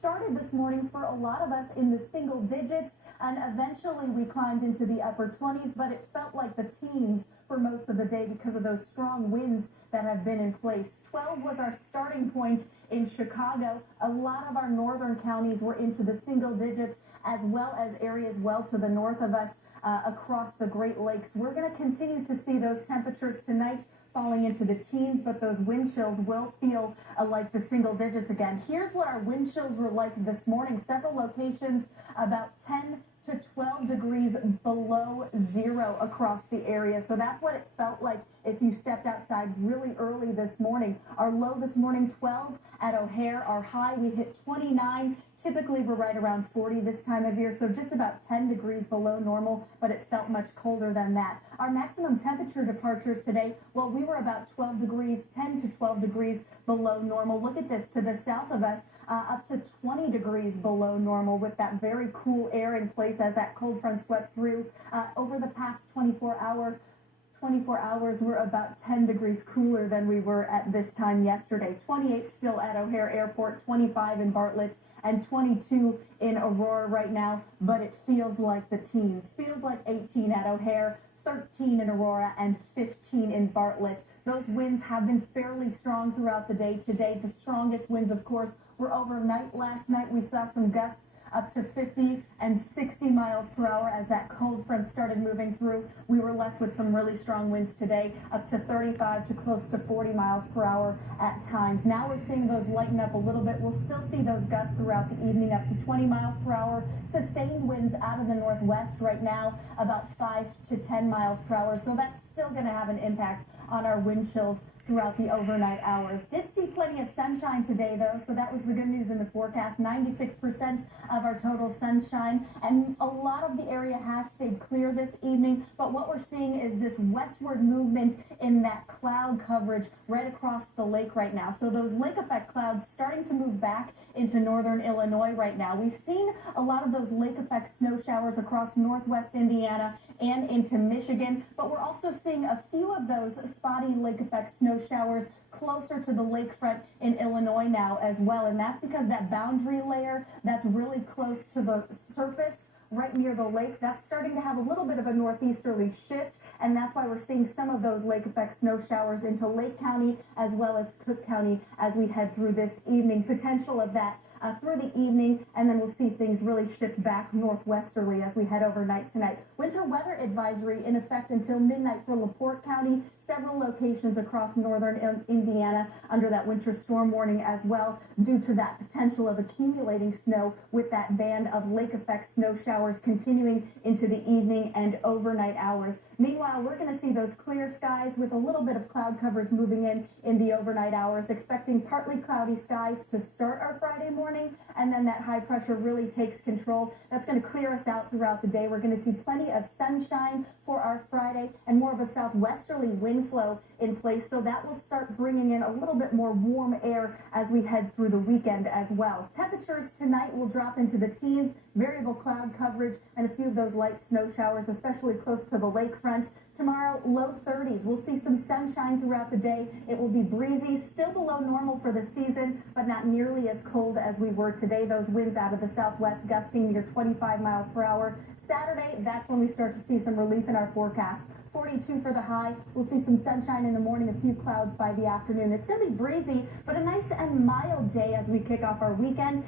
started this morning for a lot of us in the single digits, and eventually we climbed into the upper 20s, but it felt like the teens for most of the day because of those strong winds that have been in place. 12 was our starting point in Chicago. A lot of our northern counties were into the single digits, as well as areas well to the north of us across the Great Lakes. We're going to continue to see those temperatures tonight falling into the teens, but those wind chills will feel like the single digits again. Here's what our wind chills were like this morning. Several locations about 10 to 12 degrees below zero across the area. So that's what it felt like if you stepped outside really early this morning. Our low this morning, 12 at O'Hare. Our high, we hit 29. Typically, we're right around 40 this time of year, so just about 10 degrees below normal, but it felt much colder than that. Our maximum temperature departures today, well, we were about 12 degrees, 10 to 12 degrees below normal. Look at this, to the south of us, up to 20 degrees below normal with that very cool air in place as that cold front swept through. Over the past 24 hours, we're about 10 degrees cooler than we were at this time yesterday. 28 still at O'Hare Airport, 25 in Bartlett, and 22 in Aurora right now, but it feels like the teens. Feels like 18 at O'Hare, 13 in Aurora, and 15 in Bartlett. Those winds have been fairly strong throughout the day today. The strongest winds, of course, were overnight. Last night we saw some gusts up to 50 and 60 miles per hour as that cold front started moving through. We were left with some really strong winds today, up to 35 to close to 40 miles per hour at times. Now we're seeing those lighten up a little bit. We'll still see those gusts throughout the evening, up to 20 miles per hour. Sustained winds out of the northwest right now, about 5 to 10 miles per hour. So that's still going to have an impact on our wind chills throughout the overnight hours. Did see plenty of sunshine today, though, so that was the good news in the forecast. 96% of our total sunshine, and a lot of the area has stayed clear this evening, but what we're seeing is this westward movement in that cloud coverage right across the lake right now. So those lake effect clouds starting to move back into northern Illinois right now. We've seen a lot of those lake effect snow showers across northwest Indiana and into Michigan, but we're also seeing a few of those spotty lake effect snow showers closer to the lakefront in Illinois now as well, and that's because that boundary layer that's really close to the surface right near the lake, that's starting to have a little bit of a northeasterly shift, and that's why we're seeing some of those lake effect snow showers into Lake County as well as Cook County as we head through this evening. Potential of that through the evening, and then we'll see things really shift back northwesterly as we head overnight tonight. Winter weather advisory in effect until midnight for LaPorte County. Several locations across northern Indiana under that winter storm warning as well, due to that potential of accumulating snow with that band of lake effect snow showers continuing into the evening and overnight hours. Meanwhile, we're going to see those clear skies with a little bit of cloud coverage moving in the overnight hours, expecting partly cloudy skies to start our Friday morning, and then that high pressure really takes control. That's going to clear us out throughout the day. We're going to see plenty of sunshine for our Friday and more of a southwesterly wind flow in place, so that will start bringing in a little bit more warm air as we head through the weekend as well. Temperatures tonight will drop into the teens, variable cloud coverage, and a few of those light snow showers, especially close to the lakefront. Tomorrow, low 30s. We'll see some sunshine throughout the day. It will be breezy, still below normal for the season, but not nearly as cold as we were today. Those winds out of the southwest gusting near 25 miles per hour. Saturday, that's when we start to see some relief in our forecast. 42 for the high. We'll see some sunshine in the morning, a few clouds by the afternoon. It's going to be breezy, but a nice and mild day as we kick off our weekend.